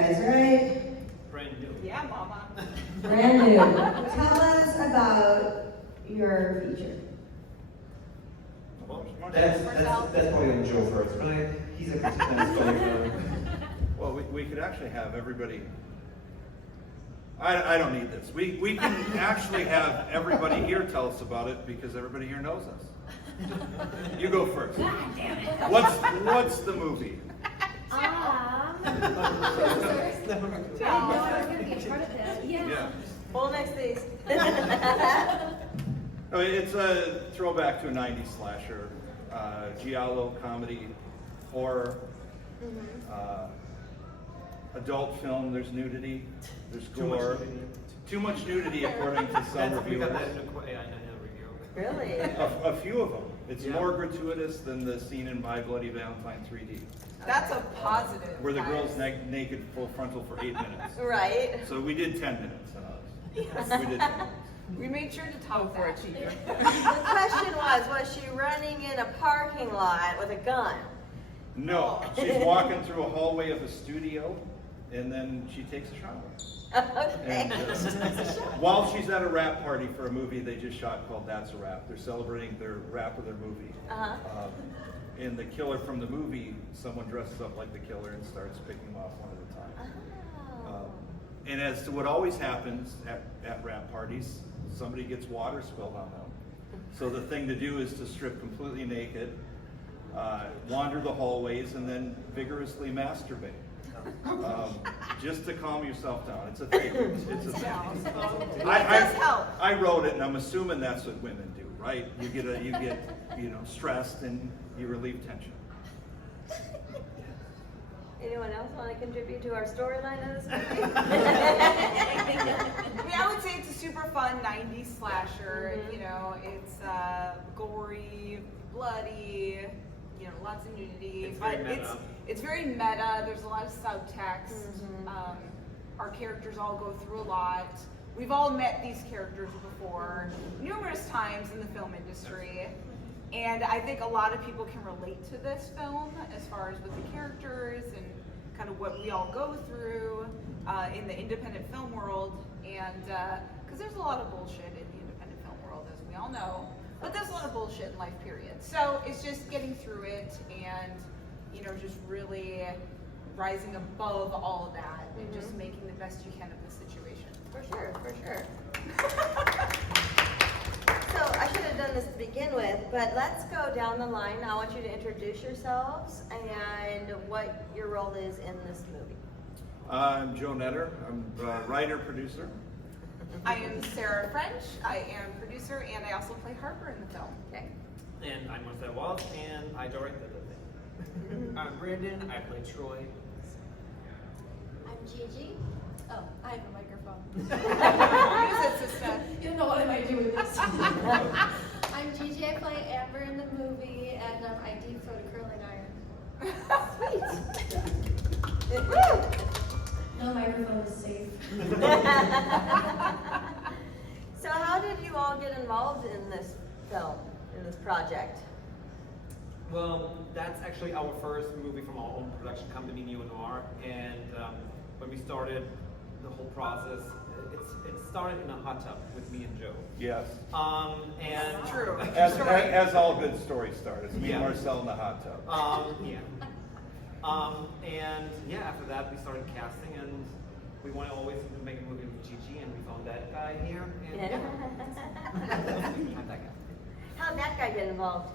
guys, right? Brand new. Yeah, Mama. Brand new. Tell us about your feature. That's probably on Joe first, right? He's a participant. Well, we could actually have everybody. I don't need this. We can actually have everybody here tell us about it because everybody here knows us. You go first. What's the movie? I didn't know I was gonna be a part of this. Yeah. Hold next, please. Oh, it's a throwback to a '90s slasher, giallo comedy, horror, adult film. There's nudity, there's gore. Too much nudity, according to some We got reviewers. that in a review. Really? A few of them. It's Yeah. more gratuitous than the scene in My Bloody Valentine 3D, That's a positive. where the guys. girl's naked full frontal for 8 minutes. Right. So we did 10 minutes on ours. We did 10 minutes. We made sure to talk for it, Chief. The question was she running in a parking lot with a gun? No, she's walking through a hallway of a studio, and then she takes a shower. Okay. And, while she's at a wrap party for a movie they just shot called That's a Wrap. They're celebrating their wrap of their movie. Uh-huh. And the killer from the movie, someone dresses up like the killer and starts picking them off one at a time. Oh. And as to what always happens at wrap parties, somebody gets water spilled on them. So the thing to do is to strip completely naked, wander the hallways, and then vigorously masturbate. Just to calm yourself down. It's a thing. It's a thing. It does help. I wrote it, and I'm assuming that's what women do, right? You get stressed and you relieve tension. Anyone else want to contribute to our storyline of this movie? I mean, I would say it's a super fun 90s slasher. Mhm. You know, it's gory, bloody, you know, lots of nudity. It's very but meta. it's very meta. There's a lot of subtext. Mhm. Our characters all go through a lot. We've all met these characters before numerous times in the film industry. And I think a lot of people can relate to this film as far as with the characters and kind of what we all go through in the independent film world. And because there's a lot of bullshit in the independent film world, as we all know, but there's a lot of bullshit in life, period. So it's just getting through it and, you know, just really rising above all of that and just making the best you can of the situation. For sure, for sure. So I should have done this to begin with, but let's go down the line. I want you to introduce yourselves and what your role is in this movie. I'm Joe Netter. I'm a writer, producer. I am Sarah French. I am producer and I also play Harper in the film. Okay. And I'm Marcel Walsh, and I directed the thing. I'm Brandon, I play Troy. I'm Gigi. Oh, I have a microphone. Use it, sister. You know what I might do with this. I'm Gigi. I play Amber in the movie, and I deep throat a curling iron. No microphone is safe. So how did you all get involved in this film, in this project? Well, that's actually our first movie from our own production company, Neo Noir. And when we started the whole process, it started in a hot tub with me and Joe. Yes. And True. As all good stories start, it's me Yeah. and Marcel in the hot tub. Yeah. And yeah, after that we started casting, and we wanted always to make a movie with Gigi, and we found that guy here. And Yeah. have that guy. How'd that guy get involved?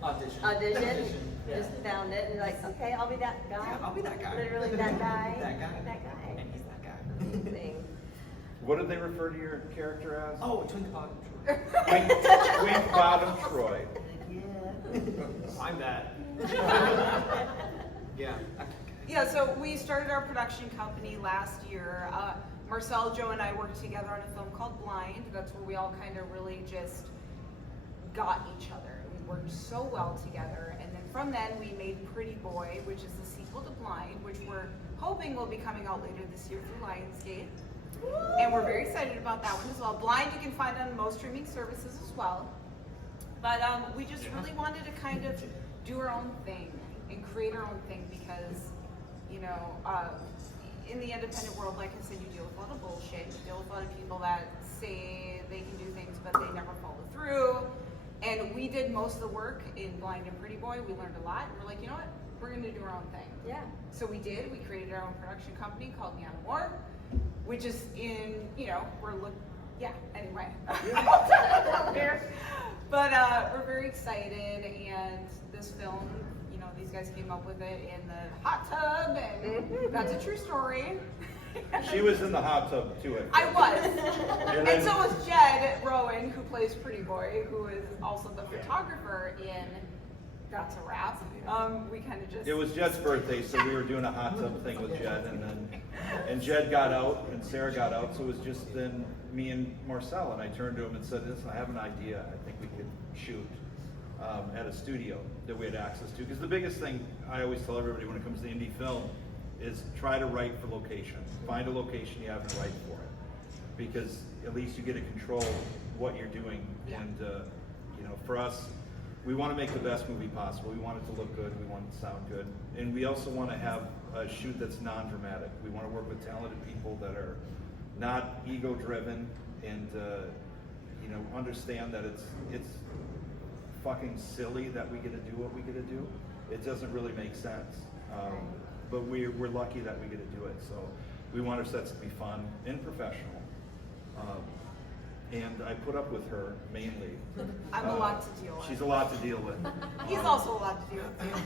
Audition. Audition? Yeah. Just found it and you're like, okay, I'll be that guy. Yeah, I'll be that guy. Literally that guy. That guy. That guy. And he's that guy. Amazing. What did they refer to your character as? Oh, Twink Bottom Troy. Twink Bottom Troy. I'm that. Yeah. Yeah, so we started our production company last year. Marcel, Joe, and I worked together on a film called Blind. That's where we all kind of really just got each other. We worked so well together. And then from then, we made Pretty Boy, which is the sequel to Blind, which we're hoping will be coming out later this year through Lionsgate. And we're very excited about that one as well. Blind you can find on most streaming services as well. But we just really wanted to kind of do our own thing and create our own thing because you know, in the independent world, like I said, you deal with a lot of bullshit. You deal with a lot of people that say they can do things, but they never follow through. And we did most of the work in Blind and Pretty Boy. We learned a lot. And we're like, you know what? We're going to do our own thing. Yeah. So we did. We created our own production company called Neon War, which is in, you know, yeah, anyway. But we're very excited, and this film, you know, these guys came up with it in the hot tub, and that's a true story. She was in the hot tub too. I was. And And then- so was Jed Rowan, who plays Pretty Boy, who is also the photographer in That's a Wrap. We kind of just... It was Jed's birthday, so we were doing a hot tub thing with Jed, and Jed got out, and Sarah got out, so it was just then me and Marcel, and I turned to him and said, listen, I have an idea I think we could shoot at a studio that we had access to. Because the biggest thing I always tell everybody when it comes to indie film is try to write for location. Find a location you have and write for it. Because at least you get to control what you're doing. Yeah. And you know, for us, we want to make the best movie possible. We want it to look good. We want it to sound good. And we also want to have a shoot that's non-dramatic. We want to work with talented people that are not ego-driven and you know, understand that it's fucking silly that we get to do what we get to do. It doesn't really make sense. But we're lucky that we get to do it. So we want our sets to be fun and professional. And I put up with her mainly. I'm a lot to deal with. She's a lot to deal with. He's also a lot to deal with, too.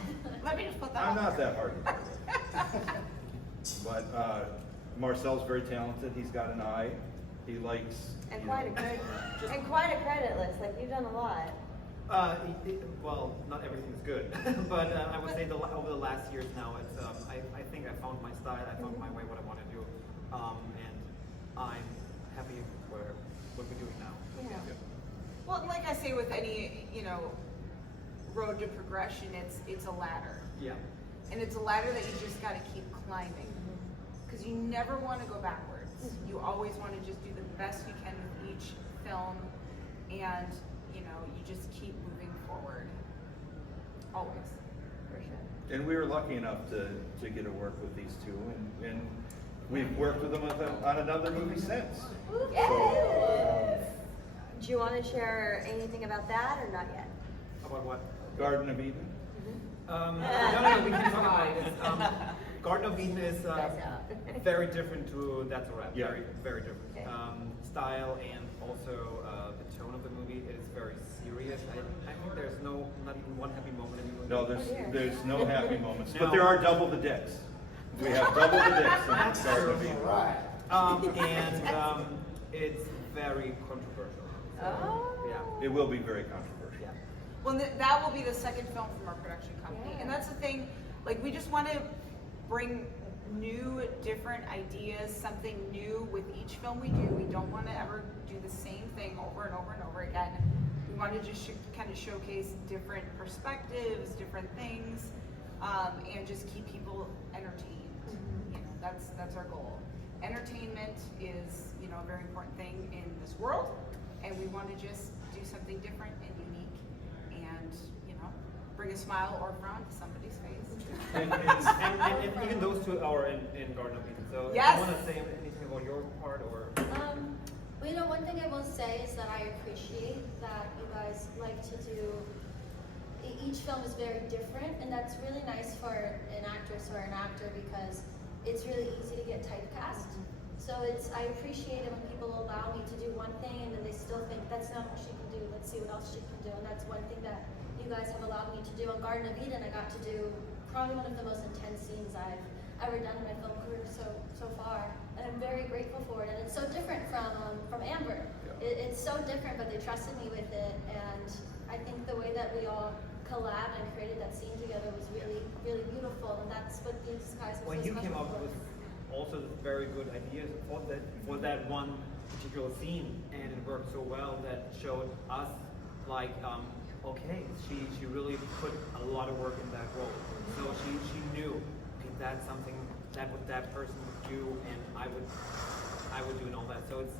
Let me just put that I'm out not there. that hard. But Marcel's very talented. He's got an eye. He likes. And you quite a know, credit, and quite a credit list. Like you've done a lot. Well, not everything's good, but I would say over the last years now, it's I think I found my style. I found my way, what I want to do, and I'm happy where what we're doing now. Yeah. Well, like I say with any, you know, road to progression, it's a ladder. Yeah. And it's a ladder that you just got to keep climbing. Because you never want to go backwards. You always want to just do the best you can with each film, and, you know, you just keep moving forward. Always. For sure. And we were lucky enough to get to work with these two, and we've worked with them on another movie since. Do you want to share anything about that or not yet? About what? Garden of Eden. No, we can talk about it. Garden of Eden is very different to That's a Wrap. Yeah. Very, very different. Okay. Style and also the tone of the movie. It is very serious. I think there's not even one happy moment in the movie. No, dear. there's no happy moments, No. but there are double the dicks. We have double the dicks in That's Garden of true. Eden. And it's very controversial. So, Oh. yeah. It will be very controversial. Yeah. Well, that will be the second film from our production company. Yeah. And that's the thing, like, we just want to bring new, different ideas, something new with each film we do. We don't want to ever do the same thing over and over and over again. We want to just kind of showcase different perspectives, different things, and just keep people entertained. You know, that's our goal. Entertainment is, you know, a very important thing in this world, and we want to just do something different and unique, and, you know, bring a smile or a frown to somebody's face. And even those two are in Garden of Eden. So Yes. do you want to say anything about your part or? Well, you know, one thing I will say is that I appreciate that you guys like to do. Each film is very different, and that's really nice for an actress or an actor because it's really easy to get typecast. So I appreciate it when people allow me to do one thing and then they still think that's not what she can do. Let's see what else she can do, and that's one thing that you guys have allowed me to do. On Garden of Eden, I got to do probably one of the most intense scenes I've ever done in my film career so far, and I'm very grateful for it. And it's so different from Amber. It's so different, but they trusted me with it, and I think the way that we all collabed and created that scene together was really, really beautiful, and that's what these guys were Well, so you came special up for. with also very good ideas for that one particular scene, and it worked so well that showed us like, okay, she really put a lot of work in that role. So she knew, okay, that's something that that person would do, and I would do and all that. So it's,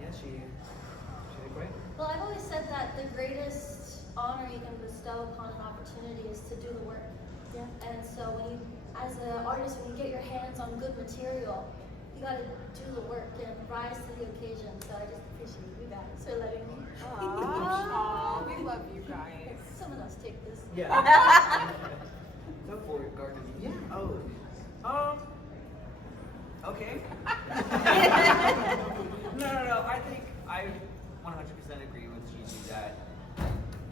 yeah, she did great. Well, I've always said that the greatest honor you can bestow upon an opportunity is to do the work. Yeah. And so as an artist, when you get your hands on good material, you gotta do the work and rise to the occasion. So I just appreciate you guys for letting me. Aw, we love you guys. Someone else take this. Yeah. So for Garden of Eden. Oh. Okay. No. I think I 100% agree with Gigi that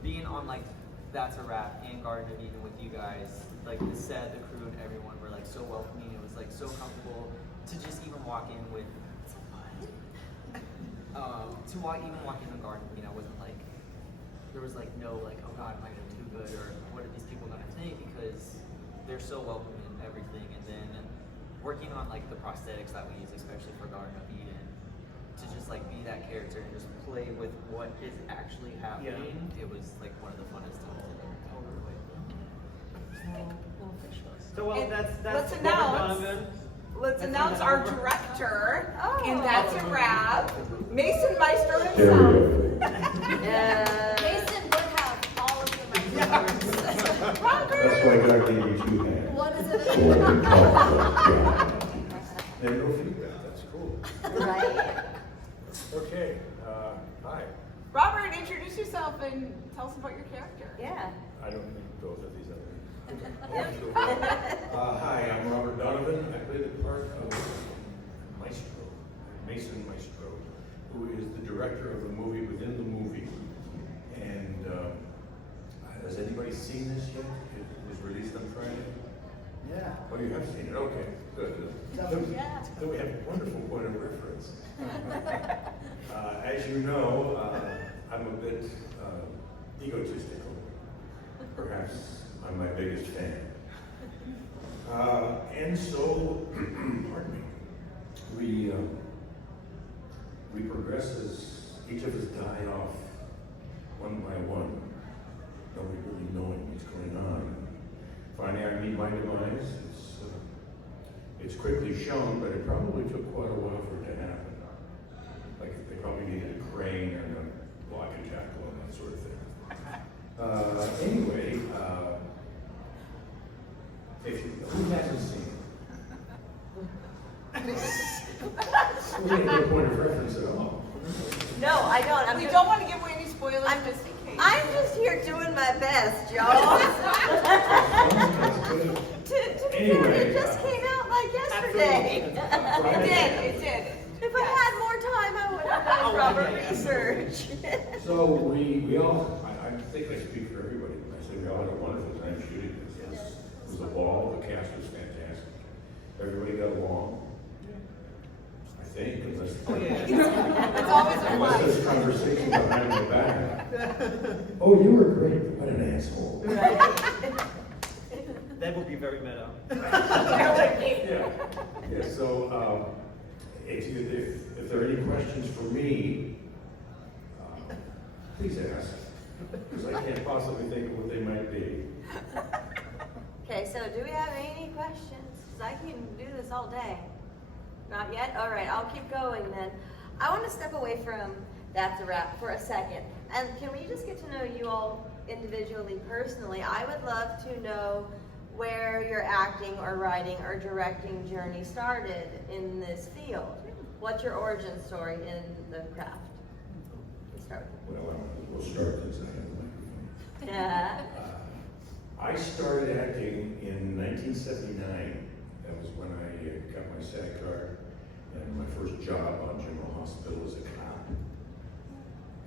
being on like That's a Wrap and Garden of Eden with you guys, like the set, the crew, and everyone were like so welcoming. It was like so comfortable to just even walk in with. Even walk in the Garden of Eden, I wasn't like there was like no like, oh God, am I gonna do good, or what are these people gonna think, because they're so welcoming and everything. And then working on like the prosthetics that we use, especially for Garden of Eden, to just like be that character and just play with what is actually happening. It was like one of the funnest times I've ever done. So well, And that's let's Robert announce- Donovan. Let's That's announce not our over. director, Oh. and that's a wrap. Mason Maestro himself. Yeah. Mason would have all of the microphones. That's why God gave you two hands. What is So I it? can talk. And no feedback, that's cool. Right. Okay, hi. Robert, introduce yourself and tell us about your character. Yeah. I don't think those are these other. Hi, I'm Robert Donovan. I play the part of Maestro, Mason Maestro, who is the director of the movie within the movie. And has anybody seen this yet? It was released on Friday? Yeah. Oh, you have seen it, okay, good. Yeah. Then we have a wonderful point of reference. As you know, I'm a bit egotistical. Perhaps I'm my biggest fan. And so, pardon me, we progress as each of us die off one by one, nobody really knowing what's going on. Finally, I meet my demise. It's quickly shown, but it probably took quite a while for it to happen. Like, they probably needed a crane and a block and tackle and that sort of thing. Anyway, who hasn't seen it? We ain't no point of reference at all. No, I don't. We don't want to give away any spoilers I'm just in case. I'm just here doing my best, y'all. To be fair, it just came out like yesterday. It did. If I had more time, I would have done proper research. So we all, I think I speak for everybody when I say we all had a wonderful time shooting this. It was a ball, the cast was fantastic. Everybody got along. I think, unless. It's always a Unless plus. there's conversation behind my back. Oh, you were great, what an asshole. That would be very meta. Yeah, so, if there are any questions for me, please ask, because I can't possibly think of what they might be. Okay, so do we have any questions? 'Cause I can do this all day. Not yet? All right, I'll keep going then. I want to step away from That's a Wrap for a second. And can we just get to know you all individually, personally? I would love to know where your acting or writing or directing journey started in this field. What's your origin story in the craft? Start. Well, we'll start this. I have a microphone. Yeah. I started acting in 1979. That was when I got my SAG card and my first job on General Hospital as a cop.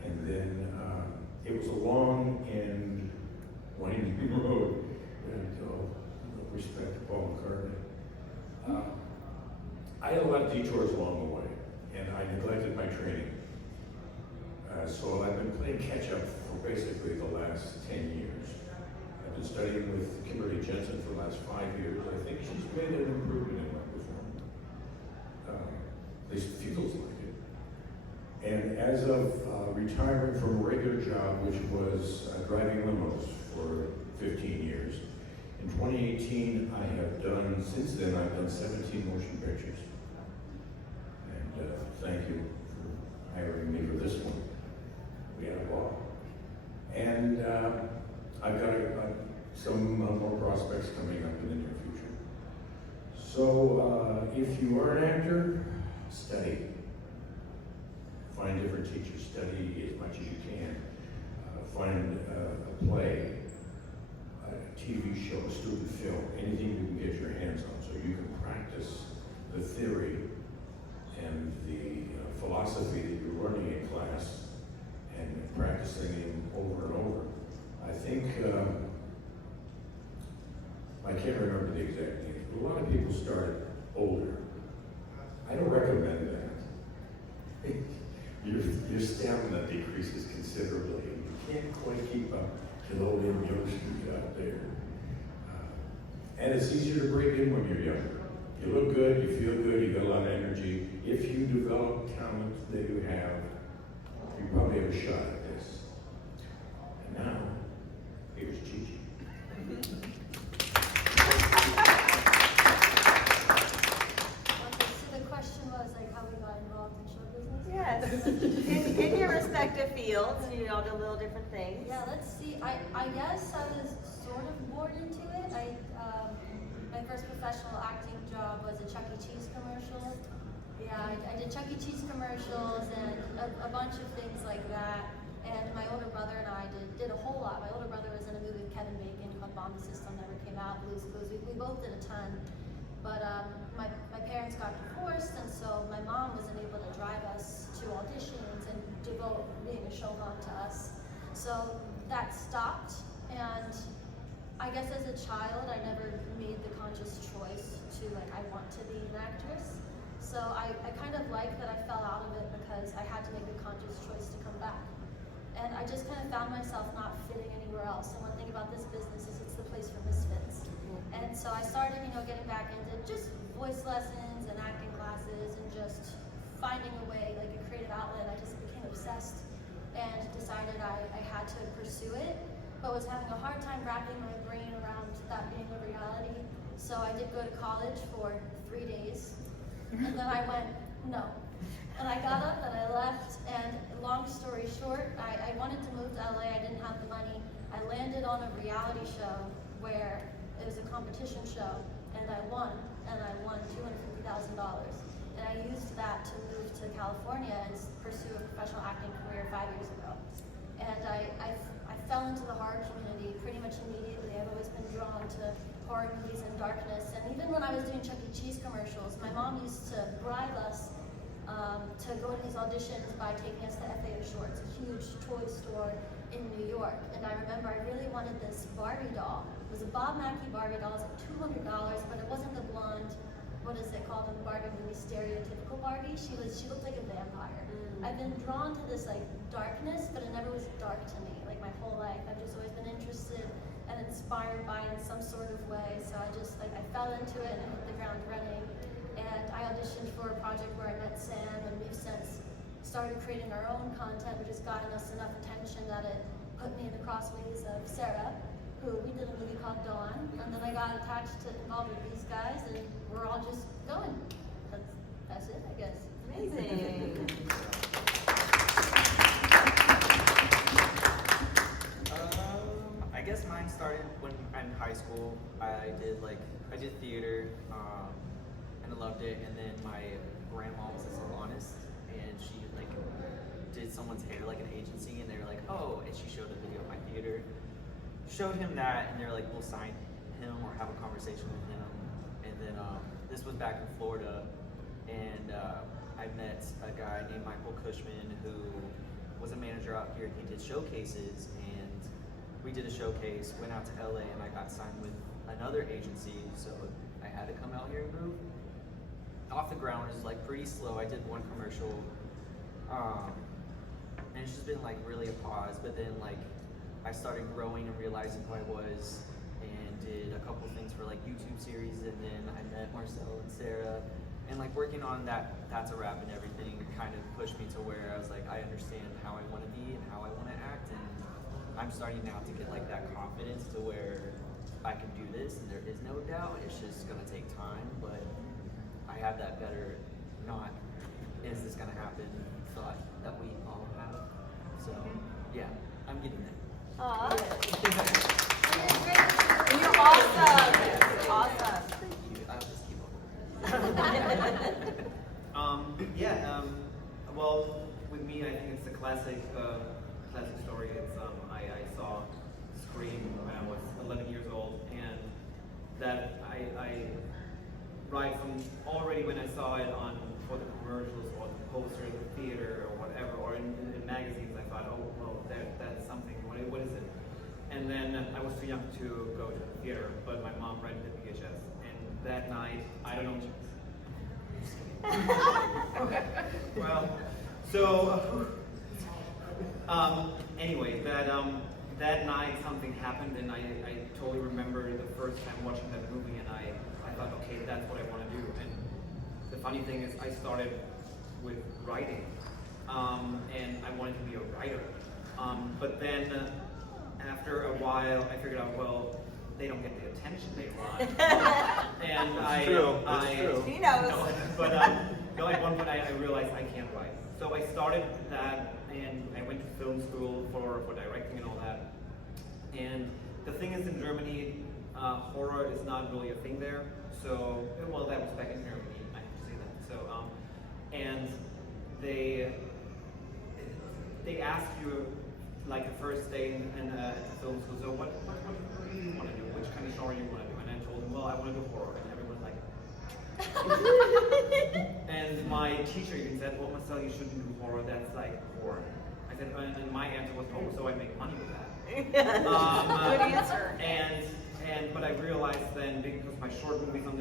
And then it was a long and winding road. And respect to Paul McCartney. I had a lot of detours along the way, and I neglected my training. So I've been playing catch up for basically the last 10 years. I've been studying with Kimberly Jensen for the last 5 years. I think she's made an improvement in my performance. At least it feels like it. And as of retiring from a regular job, which was driving limos for 15 years, in 2018, I have done, since then, I've done 17 motion pictures. And thank you for hiring me for this one. We had a ball. And I've got some more prospects coming up in the near future. So if you are an actor, study. Find different teachers. Study as much as you can. Find a play, a TV show, a student film, anything you can get your hands on so you can practice the theory and the philosophy that you're learning in class and practicing it over and over. I think, I can't remember the exact names, but a lot of people start older. I don't recommend that. Your stamina decreases considerably. You can't quite keep up to the old youngsters out there. And it's easier to break in when you're younger. You look good, you feel good, you got a lot of energy. If you develop talent that you have, you probably have a shot at this. And now, here's Gigi. Okay, so the question was like how we got involved in show business? Yes. In your respective fields, you all do little different things. Yeah, let's see. I guess I was sort of born into it. My first professional acting job was a Chuck E. Cheese commercial. Yeah, I did Chuck E. Cheese commercials and a bunch of things like that. And my older brother and I did a whole lot. My older brother was in a movie with Kevin Bacon called Bomb the System, never came out, Blue's Clues. We both did a ton. But my parents got divorced, and so my mom wasn't able to drive us to auditions and devote being a showman to us. So that stopped, and I guess as a child, I never made the conscious choice to I want to be an actress. So I kind of like that I fell out of it because I had to make the conscious choice to come back. And I just kind of found myself not fitting anywhere else. And one thing about this business is it's the place for misfits. And so I started, getting back into just voice lessons and acting classes and just finding a way, like a creative outlet. I just became obsessed and decided I had to pursue it, but was having a hard time wrapping my brain around that being a reality. So I did go to college for 3 days, and then I went, no. And I got up and I left, and long story short, I wanted to move to LA, I didn't have the money. I landed on a reality show where it was a competition show, and I won $250,000. And I used that to move to California and pursue a professional acting career 5 years ago. And I fell into the horror community pretty much immediately. I've always been drawn to horror movies and darkness. And even when I was doing Chuck E. Cheese commercials, my mom used to bribe us to go to these auditions by taking us to FAO Shorts, a huge toy store in New York. And I remember I really wanted this Barbie doll. It was a Bob Mackie Barbie doll. It was like $200, but it wasn't the blonde, what is it called in the Barbie movie, stereotypical Barbie. She looked like a vampire. I've been drawn to this darkness, but it never was dark to me, my whole life. I've just always been interested and inspired by it in some sort of way. So I fell into it and hit the ground running. And I auditioned for a project where I met Sam, and we've since started creating our own content, which has gotten us enough attention that it put me in the crossways of Sarah, who we did a movie called Dawn, and then I got involved with these guys, and we're all just going. That's it, I guess. Amazing. I guess mine started when I'm in high school. I did theater, and I loved it. And then my grandma was a salonist, and she did someone's hair, an agency, and they were like, oh, and she showed a video of my theater. Showed him that, and they're like, we'll sign him or have a conversation with him. And then this was back in Florida, and I met a guy named Michael Cushman who was a manager out here. He did showcases, and we did a showcase, went out to LA, and I got signed with another agency, so I had to come out here and move. Off the ground is pretty slow. I did one commercial, and it's just been really a pause, but then I started growing and realizing who I was, and did a couple things for YouTube series, and then I met Marcel and Sarah, and working on That's a Wrap and everything kind of pushed me to where I was I understand how I want to be and how I want to act, and I'm starting now to get that confidence to where I can do this, and there is no doubt. It's just gonna take time, but I have that better not is this gonna happen thought that we all have. So yeah, I'm getting there. Aw. And You're awesome. Awesome. Thank you. I'll just keep on. that I right from already when I saw it on for the commercials or the poster in the theater or whatever, or in magazines, I thought, oh, well, that's something. What is it? And then I was too young to go to the theater, but my mom rented the VHS. And that night, I don't know. Well, so anyway, that night something happened, and I totally remember the first time watching that movie, and I thought, okay, that's what I want to do. And the funny thing is, I started with writing, and I wanted to be a writer. But then after a while, I figured out, well, they don't get the attention they want. And It's true. He knows. No, but no, at one point I realized I can't write. So I started that, and I went to film school for directing and all that. And the thing is, in Germany, horror is not really a thing there. So, well, that was back in Germany, I have to say that. So, and they ask you, like the first day in the film school, so what do you want to do? Which kind of genre you want to do? And I told them, well, I want to do horror. And everyone's like, and my teacher even said, well, Marcel, you shouldn't do horror, that's like horror. I said, and my answer was, oh, so I make money with that. Good answer. But I realized then, because my short movies in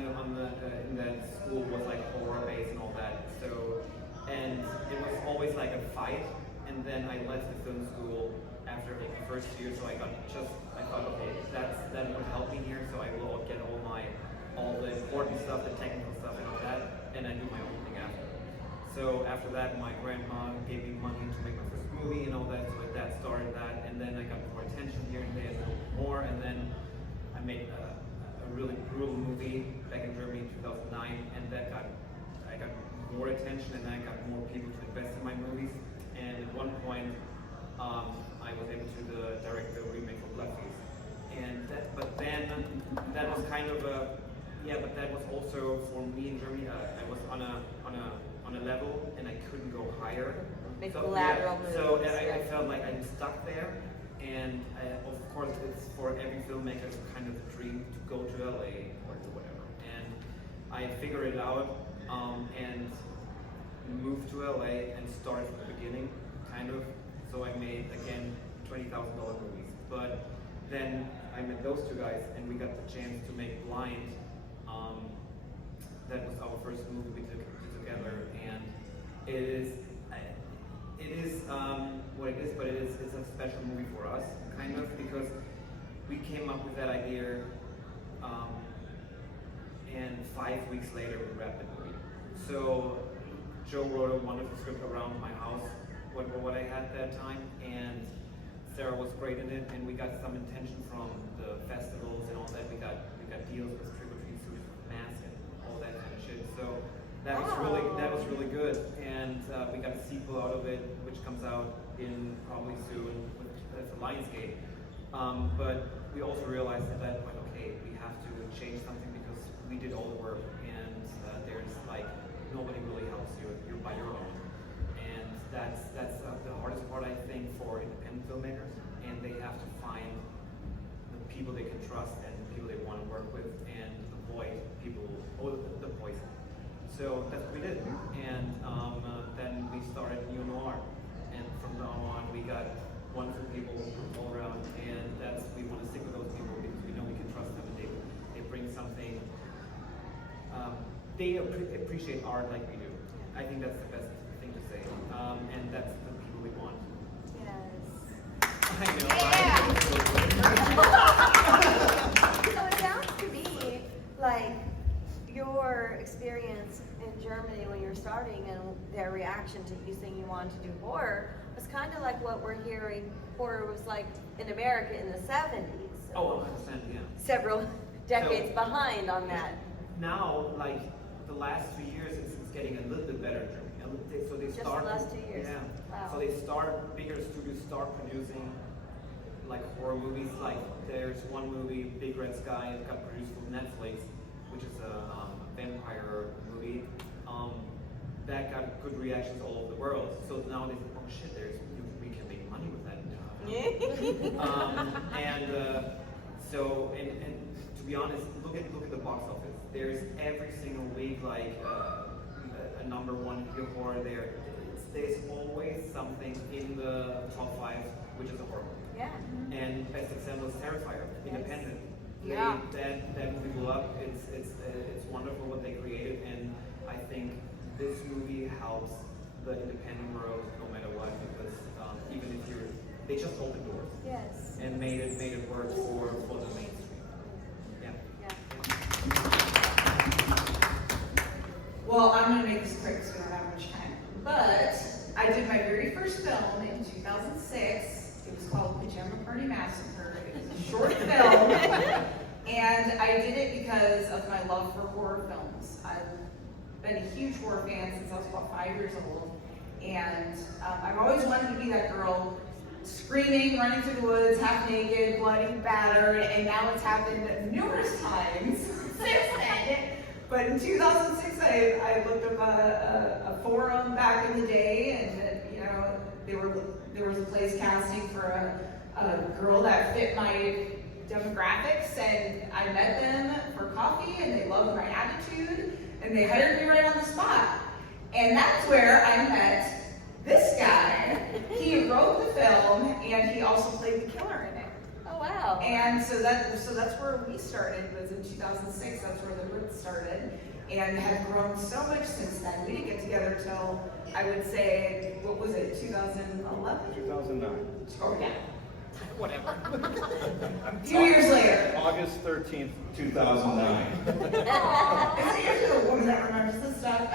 that school was like horror based and all that, so, and it was always like a fight. And then I left the film school after like the first year, so I thought, okay, that would help me here, so I will get all the important stuff, the technical stuff and all that, and I do my own thing after. So after that, my grandma gave me money to make my first movie and all that, so that started that, and then I got more attention here and there, a little more, and then I made a really brutal movie back in Germany in 2009, and I got more attention, and I got more people to invest in my movies. And at one point, I was able to direct the remake of Blackface. But then that was kind of but that was also for me in Germany. I was on a level, and I couldn't go higher. Big So, lateral so moves, I right. felt like I'm stuck there. And of course, it's for every filmmaker kind of a dream to go to LA or to whatever. And I figured it out and moved to LA and started from the beginning, kind of. So I made, again, $20,000 movies. But then I met those two guys, and we got the chance to make Blind. That was our first movie we did together, and it is what it is, but it's a special movie for us, kind of, because we came up with that idea, and 5 weeks later we wrapped the movie. So Joe wrote a wonderful script around my house, what I had that time, and Sarah was great in it, and we got some attention from the festivals and all that. We got deals with Trick or Treat Studios, Mask, and all that kind of shit. So that was really good, and we got a sequel out of it, which comes out in probably soon with Lionsgate. But we also realized at that point, okay, we have to change something because we did all the work, and there's like nobody really helps you. You're by your own. And that's the hardest part, I think, for independent filmmakers, and they have to find the people they can trust and the people they want to work with, and avoid people, the poison. So that's what we did, and then we started Neo Noir, and from now on we got wonderful people all around, and we want to stick with those people because we know we can trust them, and they bring something. They appreciate art like we do. I think that's the best thing to say, and that's the people we want. Yes. I know. So it sounds to me like your experience in Germany when you were starting and their reaction to you saying you wanted to do horror was kind of like what we're hearing horror was like in America in the 70s. Oh, 100%, yeah. Several decades behind on that. Now, like the last 2 years, it's getting a little bit better in Germany. So they Just start the last 2 years. Yeah. Wow. So they start, bigger studios start producing like horror movies. Like there's one movie, Big Red Sky, that got produced from Netflix, which is a vampire movie. That got good reactions all over the world. So now they think, oh shit, we can make money with that. So and to to be honest, look at the box office. There's every single week like a number one hit horror there. There's always something in the top 5 which is a horror movie. Yeah. And best example is Terrifier, Independent. Yeah. That movie blew up. It's wonderful what they created, and I think this movie helps the independent world no matter what, because even if they just opened doors Yes. and made it work for the mainstream. Yeah. Well, I'm gonna make this quick because we don't have much time. But I did my very first film in 2006. It was called Pajama Party Massacre. It was a short film, and I did it because of my love for horror films. I've been a huge horror fan since I was about 5 years old, and I've always wanted to be that girl screaming, running through the woods, half naked, bloody, battered, and now it's happened numerous times since then. But in 2006, I looked up a forum back in the day, and there was a place casting for a girl that fit my demographics, and I met them for coffee, and they loved my attitude, and they hired me right on the spot. And that's where I met this guy. He wrote the film, and he also played the killer in it. Oh wow. And so that's where we started, was in 2006. That's where the roots started, and have grown so much since then. We didn't get together till, I would say, what was it, 2011? 2009. Oh yeah, Whatever. a few years later. August 13th, 2009. Isn't usually the woman that remembers this stuff?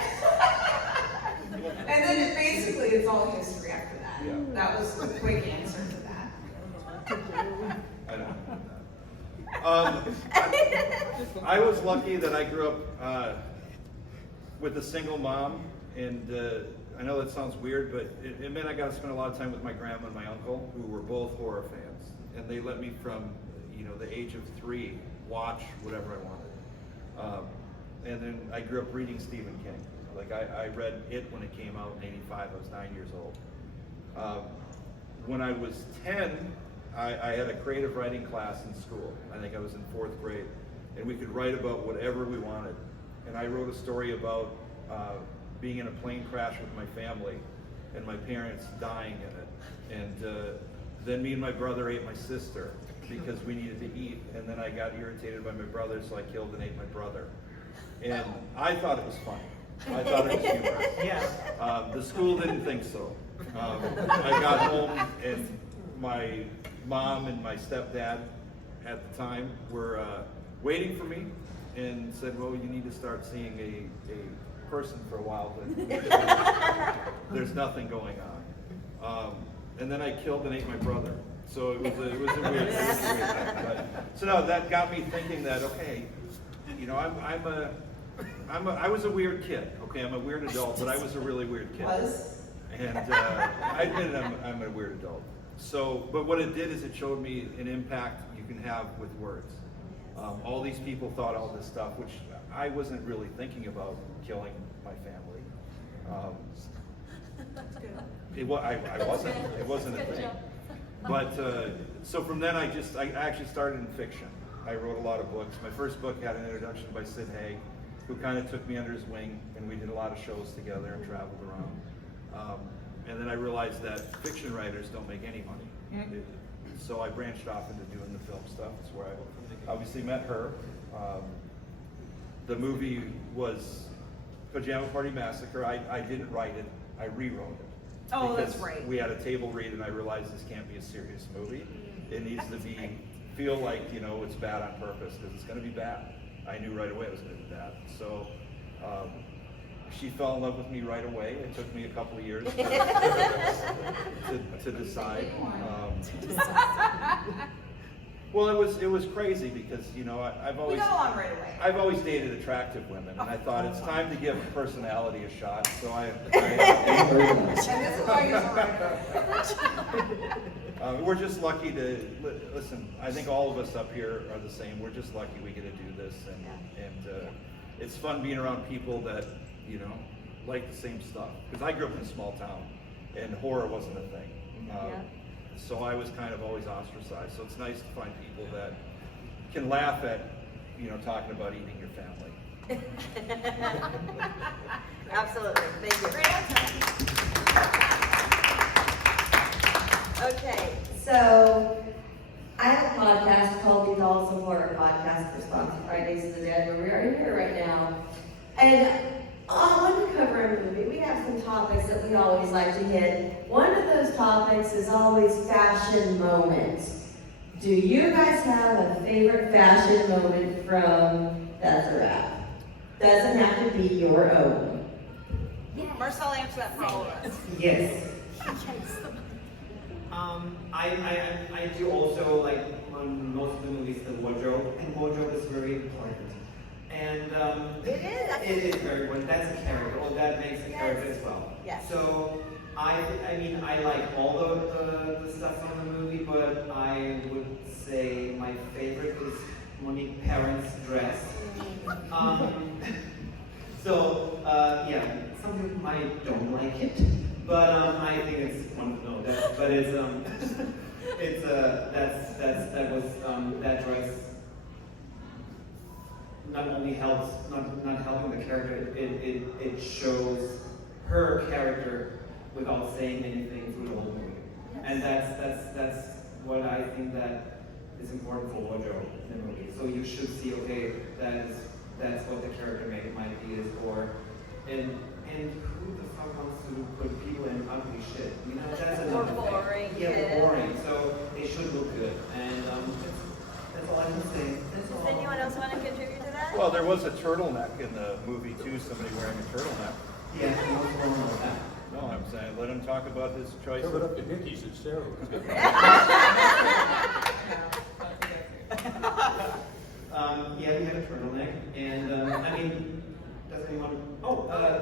And then basically it's all history after that. Yeah. That was the quick answer to that. I know. I was lucky that I grew up with a single mom, and I know that sounds weird, but it meant I got to spend a lot of time with my grandma and my uncle, who were both horror fans, and they let me from the age of 3 watch whatever I wanted. And then I grew up reading Stephen King. Like I read it when it came out in '85. I was 9 years old. When I was 10, I had a creative writing class in school. I think I was in 4th grade, and we could write about whatever we wanted. And I wrote a story about being in a plane crash with my family and my parents dying in it. And then me and my brother ate my sister because we needed to eat. And then I got irritated by my brother, so I killed and ate my brother. And I thought it was funny. I thought it was humorous. Yeah. The school didn't think so. I got home, and my mom and my stepdad at the time were waiting for me and said, well, you need to start seeing a person for a while, but there's nothing going on. And then I killed and ate my brother. So it was a weird thing. So no, that got me thinking that, okay, I was a weird kid. Okay, I'm a weird adult, but I was a really weird kid. And I admit I'm a weird adult. So, but what it did is it showed me an impact you can have with words. All these people thought all this stuff, which I wasn't really thinking about killing my family. I wasn't. It wasn't a thing. But so from then I actually started in fiction. I wrote a lot of books. My first book had an introduction by Sid Haig, who kind of took me under his wing, and we did a lot of shows together and traveled around. And then I realized that fiction writers don't make any money. So I branched off into doing the film stuff. That's where I obviously met her. The movie was Pajama Party Massacre. I didn't write it, I rewrote it. Oh, Because that's right. we had a table read, and I realized this can't be a serious movie. It needs to feel like, it's bad on purpose, because it's going to be bad. I knew right away it was going to be bad. So she fell in love with me right away. It took me a couple of years to decide. Well, it was crazy because I've We always got along right away. I've always dated attractive women, and I thought it's time to give personality a shot. So And this is why you're right. we're just lucky to listen. I think all of us up here are the same. We're just lucky we get to do this, and it's fun being around people that like the same stuff. Because I grew up in a small town, and horror wasn't a thing. So I was kind of always ostracized. So it's nice to find people that can laugh at talking about eating your family. Absolutely, thank you. Great answer. Okay, So, I have a podcast called the Dolls of Horror Podcast, response to Fridays of the Dead, where we are here right now. And when we cover a movie, we have some topics that we always like to hit. One of those topics is always fashion moments. Do you guys have a favorite fashion moment from That's a Wrap? Doesn't have to be your own. Marcel, answer that for all of us. Yes. I do also like on most of the movies the wardrobe, and wardrobe is very important. And It is. it is very important. That's a character. Well, that makes a character as well. Yes. So I mean I like all the stuff from the movie, but I would say my favorite is Monique Parent's dress. Yeah, some people might don't like it, but I think it's wonderful. But it's that dress not only helps not helping the character, it shows her character without saying anything through the whole movie, and that's what I think that is important for wardrobe in the movie. So you should see, okay, that's what the character might be is for, and who the fuck wants to put people in ugly shit? You know, that's another thing. boring, Yeah, yeah. boring. So they should look good, and that's all I can say. That's all. Does anyone else want to contribute to that? Well, there was a turtleneck in the movie too, somebody wearing a turtleneck. Yeah, I was wrong with that. No, I'm saying, let him talk about his choice. Cover it up to Hickeys and Sarah. Yeah, we have a turtleneck, and I mean, does anyone? Oh,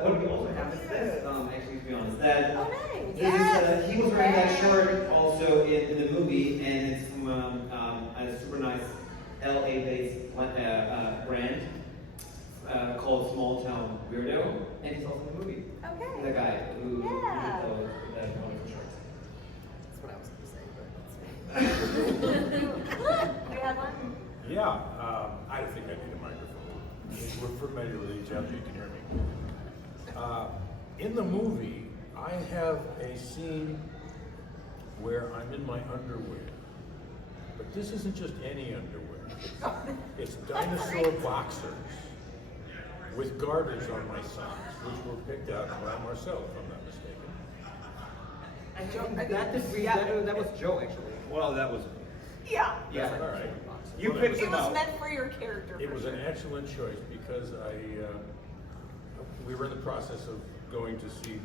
what we also have is this. Actually, to be honest, that Oh, nice. this is, he was wearing that shirt also in the movie, and it's from a super nice LA-based brand called Small Town Weirdo, and he's also in the movie. Okay. The guy who Yeah. did that wonderful shirt. That's what I was gonna say, but that's fine. You had one? Yeah, I don't think I need a microphone. We're familiar with each other, you can hear me. In the movie, I have a scene where I'm in my underwear. But this isn't just any underwear. It's dinosaur boxers with garters on my socks, which were picked out by Marcel, if I'm not mistaken. That was Joe actually. Well, that was, Yeah. Yeah. All right. you Well, picked It him was out. meant for your character. It for was sure. an excellent choice because we were in the process of going to see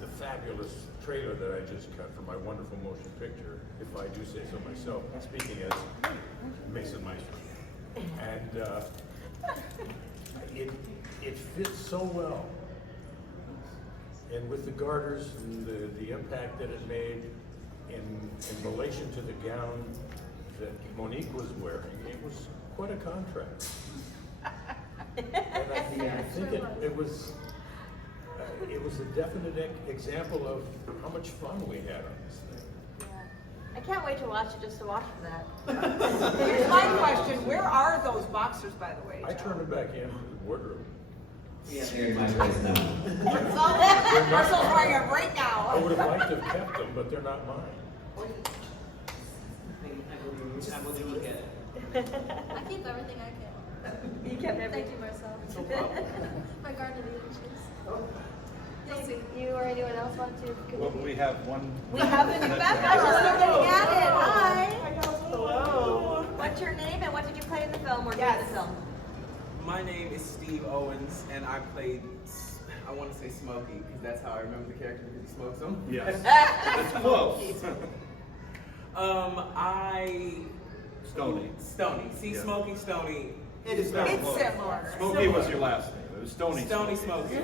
the fabulous trailer that I just cut for my wonderful motion picture, if I do say so myself, speaking as Mason Maestro. And it fits so well. And with the garters and the impact that it made in relation to the gown that Monique was wearing, it was quite a contrast. And I think it was a definite example of how much fun we had on this thing. Yeah. I can't wait to watch it just to watch for that. Here's my question: where are those boxers, by the way? I Joe? turned them back into the wardrobe. Yeah, they're in my place now. Marcel's wearing it right I now. would have liked to have kept them, but they're not mine. I will do it again. I keep everything I can. You kept everything. Thank you, Marcel. No problem. My garden shoes. You'll see. You or anyone else want to contribute? Well, we have one. We have a new member. I just looking at it. Hi. Hello. What's your name and what did you play in the film or do Yes. in the film? My name is Steve Owens, and I played, I want to say Smokey, because that's how I remember the character, because he smokes them. Yes. That's close. Stoney. Stony. See, Yeah. Smokey, Stony. It is very It's close. similar. Smokey was your last name. It was Stoney. Stony Smokey.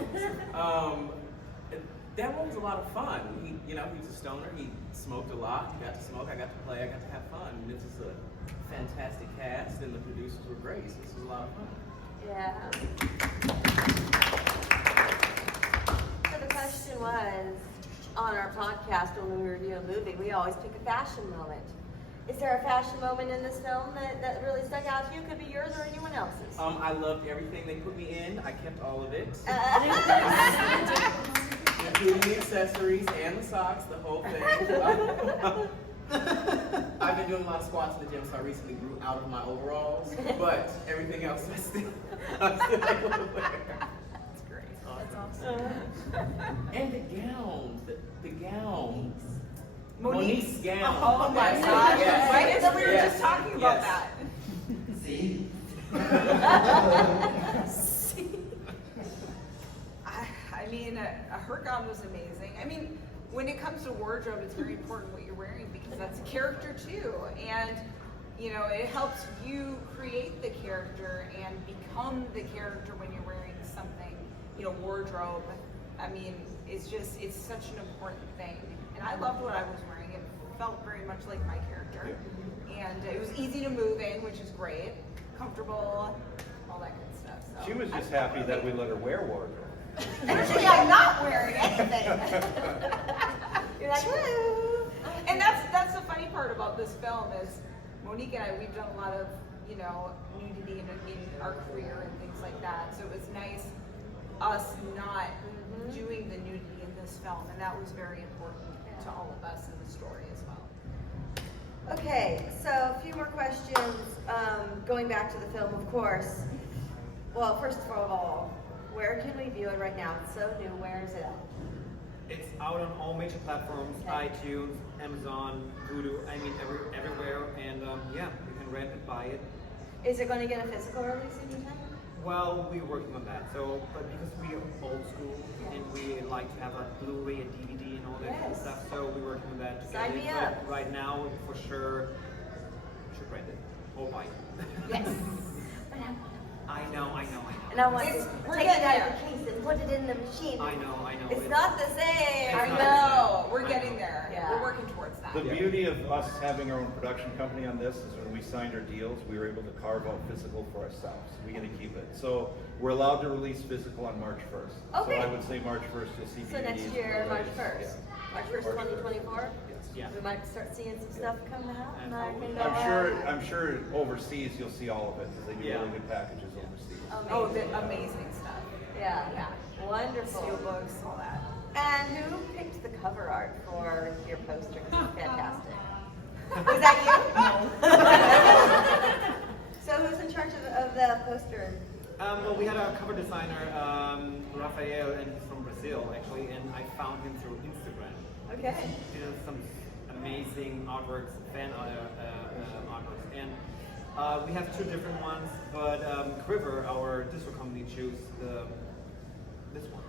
That one was a lot of fun. He was a stoner. He smoked a lot. He got to smoke. I got to play. I got to have fun. And this is a fantastic cast, and the producers were great. So this was a lot of fun. Yeah. So the question was, on our podcast when we review a movie, we always pick a fashion moment. Is there a fashion moment in this film that really stuck out to you? Could be yours or anyone else's. I loved everything they put me in. I kept all of it. Including the accessories and the socks, the whole thing. I've been doing a lot of squats in the gym, so I recently grew out of my overalls. But everything else I'm still able to wear. That's great. That's awesome. And the gowns, the gowns. Monique's gown. Oh my Yes. gosh. Yes. Right? So we were Yes. just talking about Yes. that. See? I mean, her gown was amazing. I mean, when it comes to wardrobe, it's very important what you're wearing because that's a character too. And, you know, it helps you create the character and become the character when you're wearing something, you know, wardrobe. I mean, it's such an important thing. And I loved what I was wearing. It felt very much like my character. And it was easy to move in, which is great. Comfortable, all that good stuff. So She was just happy that we let her wear wardrobe. Usually I'm not wearing anything. You're like, woo! And that's the funny part about this film is Monique and I, we've done a lot of, you know, nudity in our career and things like that. So it was nice us not doing the nudity in this film, and that was very important to all of us in the story as well. Okay, so a few more questions. Going back to the film, of course. Well, first of all, where can we view it right now? It's so new. Where is it? It's out on all major platforms, Okay. iTunes, Amazon, Vudu, I mean everywhere, and yeah, you can rent it, buy it. Is it going to get a physical release anytime? Well, we're working on that, so, but because we are old school, and we like to have a Blu-ray, a DVD, and all that kind of Yes. stuff, so we're working on that. to Sign get me it, up. but right now, for sure, you should rent it, or buy it. Yes. I know. And I want It's- to we're take it getting out of the case and put it in the machine. I know. It's not the same. I not know. the We're same. getting there. Yeah. We're working towards that. The beauty of us having our own production company on this is when we signed our deals, we were able to carve out physical for ourselves. We get to keep it. So we're allowed to release physical on March 1st. Okay. So I would say March 1st you'll see So next DVDs year, and March Blu-rays. 1st. Yeah. March 1st, 2024. Yeah. We might start seeing some stuff coming out. And I can, I'm sure overseas you'll see all of it because they do Yeah. really good packages overseas. Oh, the amazing stuff. Yeah. Yeah. Wonderful. Steelbooks, all that. And who picked the cover art for your poster? 'Cause it's fantastic. Was that you? So who's in charge of the poster? Well, we had a cover designer, Rafael, and he's from Brazil, actually, and I found him through Instagram. Okay. You know, some amazing artworks, fan artworks, and we have two different ones, but Quiver, our digital company, chose this one.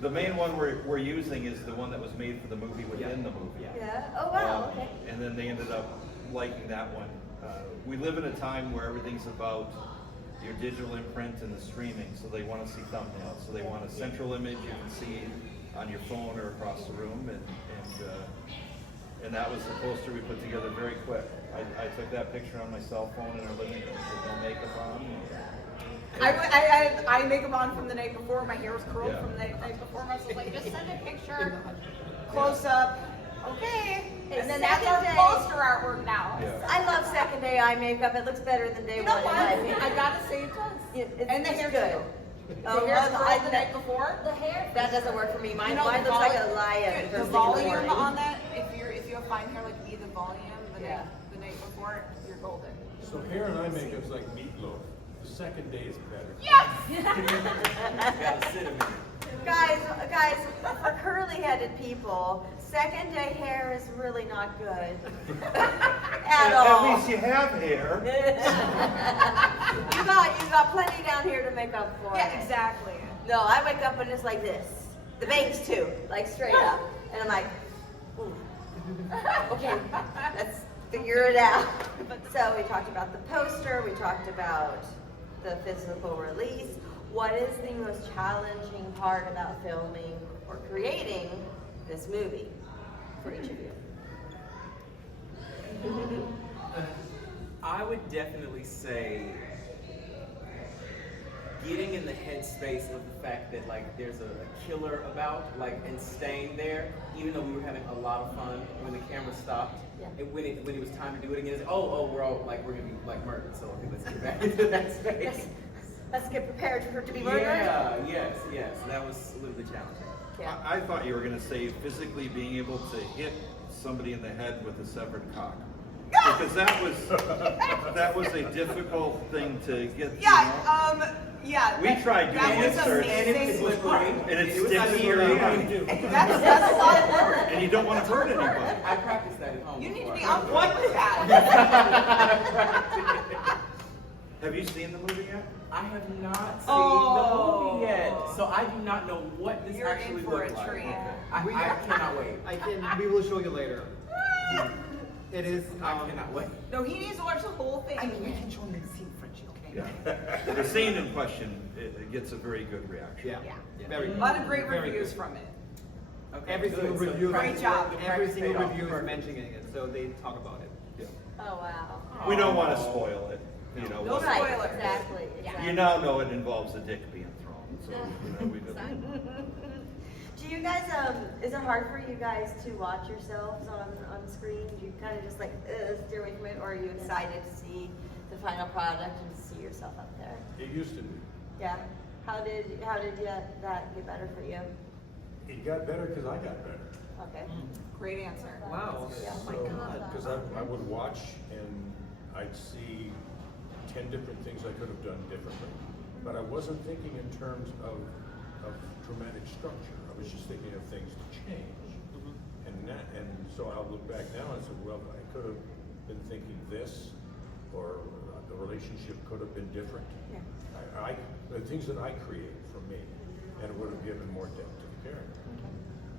The main one we're using is the one that was made for the movie within the movie. Yeah. Yeah. Oh wow. Okay. And then they ended up liking that one. We live in a time where everything's about your digital imprint and the streaming, so they want to see thumbnails. So they want a central image you can see on your phone or across the room, and that was the poster we put together very quick. I took that picture on my cell phone in our living room with no makeup on. I make them on from the night before. My hair was curled Yeah. from the night before. I was like, just send a picture, close up. Okay. And then that's our Second day. poster artwork now. Yeah. I love second day eye makeup. It looks better than day You know one. what? in my opinion. I gotta say it does. It's And the hair good. too. Oh, The hair's well, curled the night before. The hair. That doesn't work for me. Mine, You know, mine the looks like vol- a lion. Dude, first the thing in volume morning. on that, if you have fine hair like me, the volume Yeah. the night before, you're golden. So hair and eye makeup's like meatloaf. The second day is better. Yes. Gotta sit a minute. Guys, for curly-headed people, second day hair is really not good at all. At least you have hair. you got plenty down here to make up for Yeah, it. exactly. No, I wake up and it's like this. The bangs too, like straight up, and I'm like, ooh. Okay, let's figure it out. So we talked about the poster. We talked about the physical release. What is the most challenging part about filming or creating this movie for each of you? I would definitely say getting in the headspace of the fact that like there's a killer about, like, and staying there, even though we were having a lot of fun when the camera stopped. Yeah. And when it was time to do it again, it's, we're all like, we're gonna be like murdered, so okay, let's get back into that space. Let's get prepared for it to be murdered. Yeah, yes, that was a little bit challenging. Yeah. I thought you were gonna say physically being able to hit somebody in the head with a severed cock. Because that was a difficult thing to get. Yeah, We tried doing that was inserts. amazing. And it It was sticks where you uneven. want to. That's a lot of work. And you don't want to hurt anybody. I practiced that at home. You need to before. be on point with that. Have you seen the movie yet? I have not seen Oh. the movie yet, so I do not know what this You're in actually for a looks like. treat. I cannot wait. We will show you later. It is. I cannot wait. No, he needs to watch the whole thing. show him the scene, Frenchie. Okay. Yeah. The scene in question, it gets a very good reaction. Yeah. Yeah. Very. A lot of great very reviews good. from it. Okay, Every good. single So review. Great job. Every Practice single paid off. review is Perfect. mentioning it, so they talk about it. Oh wow. We don't want to spoil it. You know, No what- Right, spoilers. exactly. you now know it involves a dick being thrown. So we don't. Do you guys, is it hard for you guys to watch yourselves on screen? Do you kind of just like steer away from it, or are you excited to see the final product and see yourself up there? It used to be. Yeah. How did that get better for you? It got better because I got better. Okay. Great answer. Wow. Yeah. Because I would watch and I'd see 10 different things I could have done differently. But I wasn't thinking in terms of dramatic structure. I was just thinking of things to change. And so I'll look back now and say, well, I could have been thinking this, or the relationship could have been different. Yeah. The things that I create for me, and it would have given more depth to the character.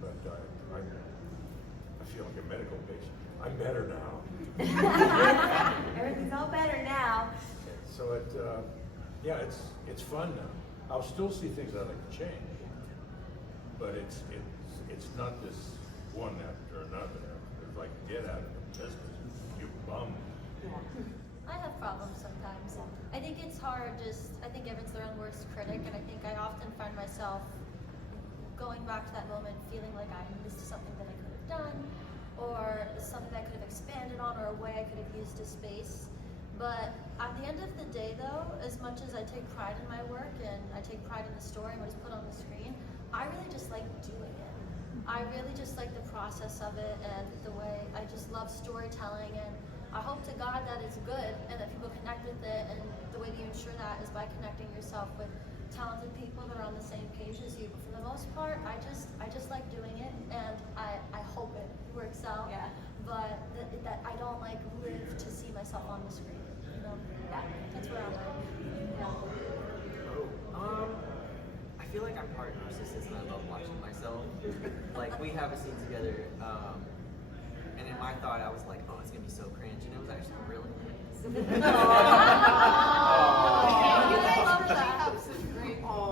But I feel like a medical patient. I'm better now. Everything's all better now. So it's fun now. I'll still see things I'd like to change, but it's not this one after another. It's like get out of the business, you bum. I have problems sometimes. I think it's hard I think everyone's their own worst critic, and I think I often find myself going back to that moment feeling like I missed something that I could have done, or something that I could have expanded on, or a way I could have used a space. But at the end of the day though, as much as I take pride in my work and I take pride in the story and what is put on the screen, I really just like doing it. I really just like the process of it, and the way I just love storytelling, and I hope to God that it's good and that people connect with it, and the way that you ensure that is by connecting yourself with talented people that are on the same page as you. But for the most part, I just like doing it, and I hope it works out. Yeah. But that I don't like live to see myself on the screen. You know? Yeah, that's where I'm at. Yeah. I feel like I'm part narcissist and I love watching myself. Like we have a scene together, and in my thought I was like, oh, it's gonna be so cringe, and it was actually really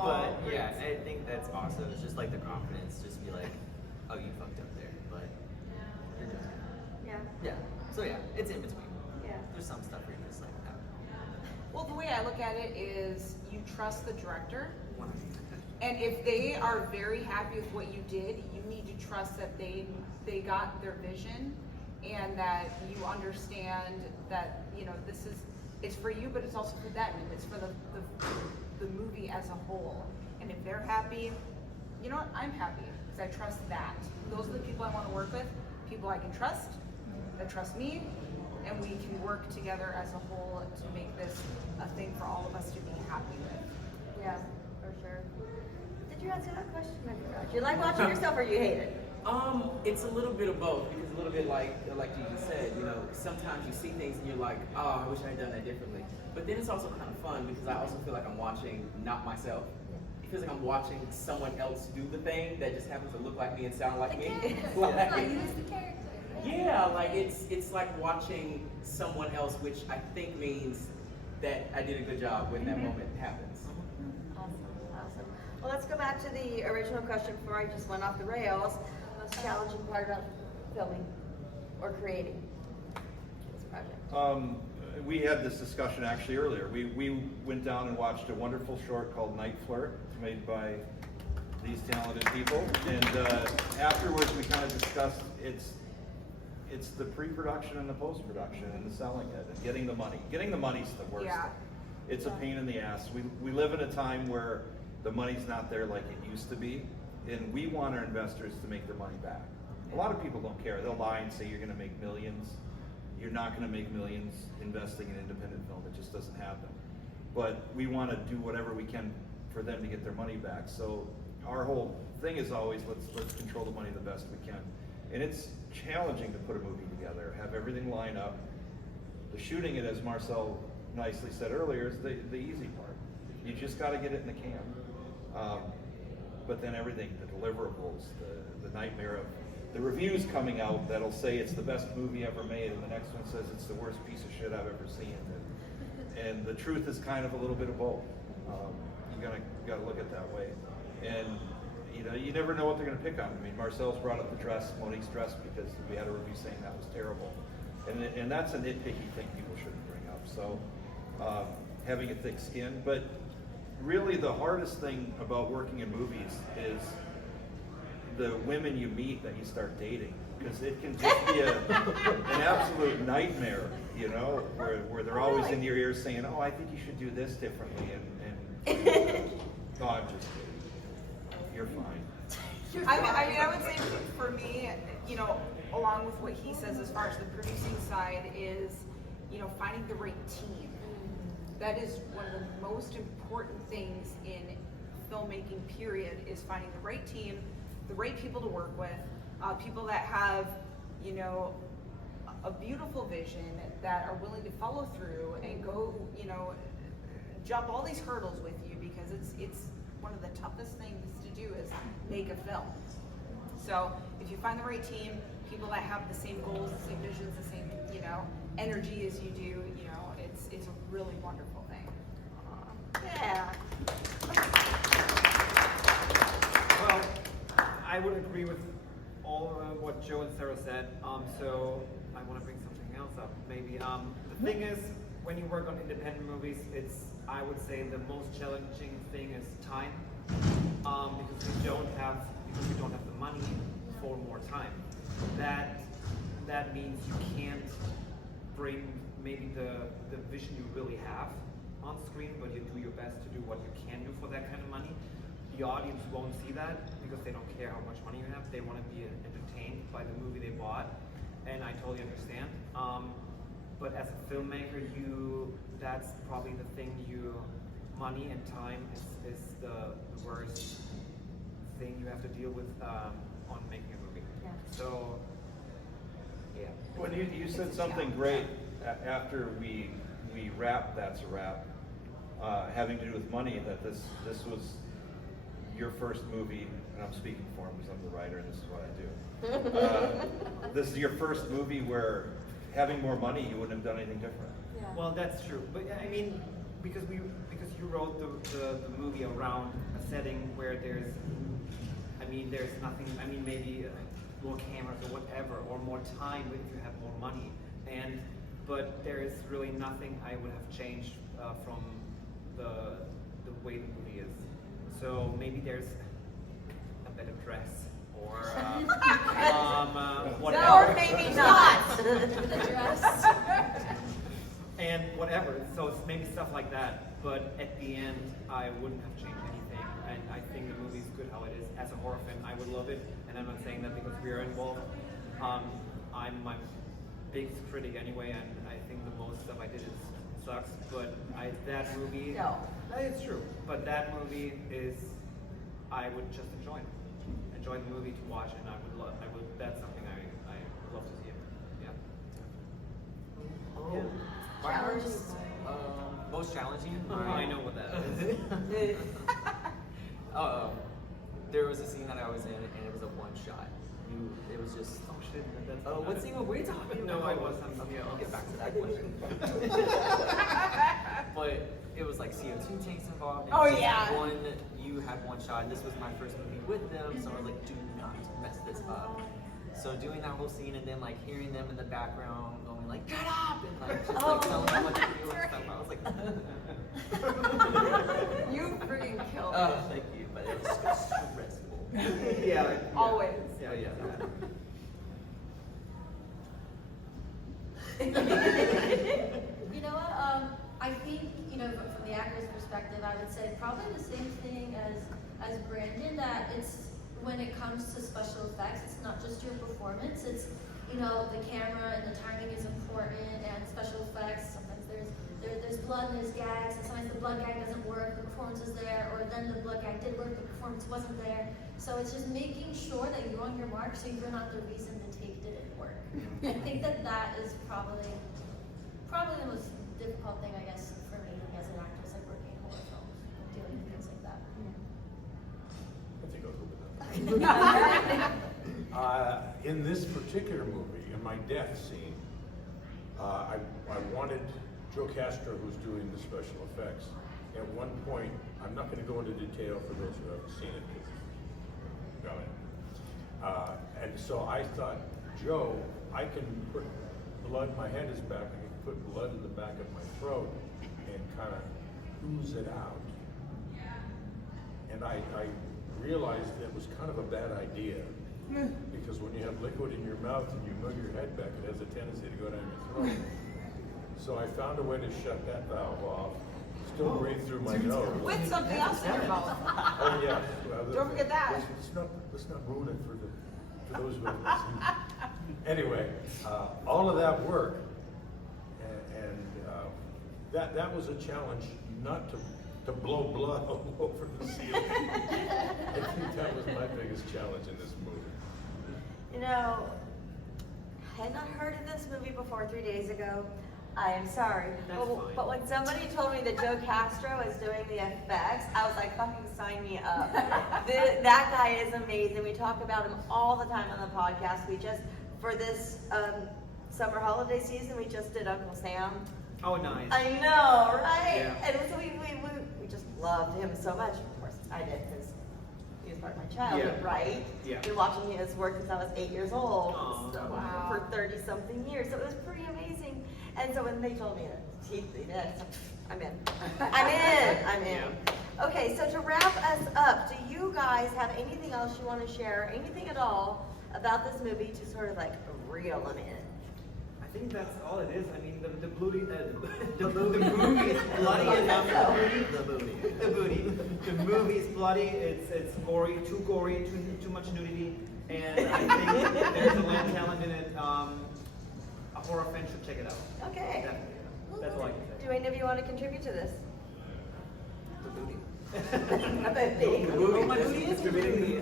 But yeah, I think that's awesome. It's just like the confidence, just be like, oh, you fucked up there, but you're doing it. Yeah. Yeah. So yeah, it's in between. Yeah. There's some stuff where you're just like, no. Well, the way I look at it is you trust the director, and if they are very happy with what you did, you need to trust that they got their vision, and that you understand that, you know, it's for you, but it's also for them, and it's for the movie as a whole. And if they're happy, you know what, I'm happy, because I trust that. Those are the people I want to work with, people I can trust, that trust me, and we can work together as a whole to make this a thing for all of us to be happy with. Yeah, for sure. Did you answer that question? I forgot. Do you like watching yourself, or you hate it? It's a little bit of both, because a little bit like you just said, you know, sometimes you see things and you're like, oh, I wish I had done that differently. But then it's also kind of fun because I also feel like I'm watching not myself. It feels like I'm watching someone else do the thing that just happens to look like me and sound like me. Like, use the character. Yeah, like it's like watching someone else, which I think means that I did a good job when that moment happens. Awesome. Well, let's go back to the original question before I just went off the rails. Most challenging part about filming or creating this project? we had this discussion actually earlier. We went down and watched a wonderful short called Night Flirt, made by these talented people. And afterwards, we kind of discussed it's the pre-production and the post-production and the selling it and getting the money. Getting the money's the worst. Yeah. It's a pain in the ass. We live in a time where the money's not there like it used to be, and we want our investors to make their money back. A lot of people don't care. They'll lie and say you're going to make millions. You're not going to make millions investing in independent film. It just doesn't happen. But we want to do whatever we can for them to get their money back. So our whole thing is always let's control the money the best we can. And it's challenging to put a movie together, have everything line up. The shooting it, as Marcel nicely said earlier, is the easy part. You just got to get it in the can. But then everything, the deliverables, the nightmare of the reviews coming out that'll say it's the best movie ever made, and the next one says it's the worst piece of shit I've ever seen. And the truth is kind of a little bit of both. You gotta look at it that way. And you know, you never know what they're gonna pick on. I mean, Marcel's brought up the dress, Monique's dress, because we had a review saying that was terrible. And that's a nitpicky thing people shouldn't bring up. So having a thick skin, but really the hardest thing about working in movies is the women you meet that you start dating, because it can just be an absolute nightmare, you know, where they're always in your ear saying, oh, I think you should do this differently, and no, I'm just kidding. You're fine. I mean, I would say for me, you know, along with what he says as far as the producing side is, you know, finding the right team. That is one of the most important things in filmmaking, period, is finding the right team, the right people to work with, people that have, you know, a beautiful vision, that are willing to follow through and go, you know, jump all these hurdles with you, because it's one of the toughest things to do is make a film. So if you find the right team, people that have the same goals, the same visions, the same, you know, energy as you do, you know, it's a really wonderful thing. Yeah. Well, I would agree with all of what Joe and Sarah said. So I want to bring something else up. Maybe the thing is, when you work on independent movies, I would say the most challenging thing is time, because we don't have the money for more time. That means you can't bring maybe the vision you really have on screen, but you do your best to do what you can do for that kind of money. The audience won't see that because they don't care how much money you have. They want to be entertained by the movie they bought, and I totally understand. But as a filmmaker, that's probably the thing money and time is the worst thing you have to deal with on making a movie. Yeah. So, yeah. When you said something great after we wrapped That's a Wrap, having to do with money, that this was your first movie, and I'm speaking for him because I'm the writer and this is what I do. This is your first movie where having more money, you wouldn't have done anything different. Yeah. Well, that's true, but I mean, because you wrote the movie around a setting where there's nothing. I mean, maybe more cameras or whatever, or more time if you have more money. But there is really nothing I would have changed from the way the movie is. So maybe there's a better dress, or whatever. Or maybe not. The dress. And whatever, so it's maybe stuff like that, but at the end, I wouldn't have changed anything, and I think the movie's good how it is. As a horror fan, I would love it, and I'm not saying that because we are involved. I'm my biggest critic anyway, and I think the most stuff I did sucks, but that movie, No. It's true, but that movie I would just enjoy the movie to watch, and that's something I would love to see it, yeah. Oh. My first, most challenging. I know what that is. There was a scene that I was in, and it was a one shot. It was just. Oh shit, that's. Oh, what scene were we talking about? No, I wasn't. Okay, I'll get back to that question. But it was like CO2 tanks involved. And Oh, just yeah. You had one shot, and this was my first movie with them, so I was like, do not mess this up. So doing that whole scene and then like hearing them in the background going like, get up! And like, just Oh, like telling them what to do and stuff. I was like, You freaking killed oh, it. thank you, but it was stressful. Yeah, like, Always. Yeah, yeah. You know what? I think, you know, from the actor's perspective, I would say probably the same thing as Brandon, that it's, when it comes to special effects, it's not just your performance, it's, you know, the camera and the timing is important, and special effects, sometimes there's blood and there's gags, and sometimes the blood gag doesn't work, the performance is there, or then the blood gag did work, the performance wasn't there. So it's just making sure that you're on your mark, so you're not the reason the take didn't work. I think that is probably the most difficult thing, I guess, for me as an actress, like working in horror films, doing things like that. I think I'll go with that. In this particular movie, in my death scene, I wanted Joe Castro, who's doing the special effects. At one point, I'm not going to go into detail for those who haven't seen it. And so I thought, Joe, I can put blood, my head is back, I can put blood in the back of my throat and kind of ooze it out. And I realized it was kind of a bad idea, because when you have liquid in your mouth and you move your head back, it has a tendency to go down your throat. So I found a way to shut that valve off, still breathe through my nose. With something else in your mouth. Oh, yes. Well, Don't forget that. Let's not ruin it for those who haven't seen it. Anyway, all of that work, and that was a challenge, not to blow blood all over the ceiling. I think that was my biggest challenge in this movie. You know, I had not heard of this movie before 3 days ago. I am sorry. That's But, fine. but when somebody told me that Joe Castro is doing the effects, I was like, fucking sign me up. That guy is amazing. We talk about him all the time on the podcast. We just, for this summer holiday season, we just did Uncle Sam. Oh, nice. I know, right? Yeah. And so we just loved him so much. Of course, I did, because he was part of my childhood, Yeah. right? Yeah. Been watching his work since I was 8 years old. Aw. So, Wow. for 30-something years. So it was pretty amazing. And so when they told me that he did it, I'm in. I'm in. Okay, so to wrap us up, do you guys have anything else you want to share, anything at all about this movie to sort of like reel them in? I think that's all it is. I mean, the movie is bloody enough. The booty. The movie is bloody. It's gory, too gory, too much nudity, and I think there's a lot of talent in it. A horror fan should check it out. Okay. Definitely. That's all I can say. Do any of you want to contribute to this? The booty. A booty. movie. My booty is the booty. Is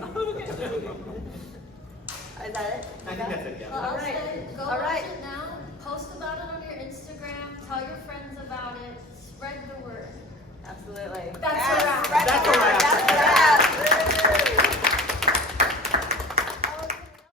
that it? I think that's it, yeah. Well, I'll All right. say, go All watch right. it now, post about it on your Instagram, tell your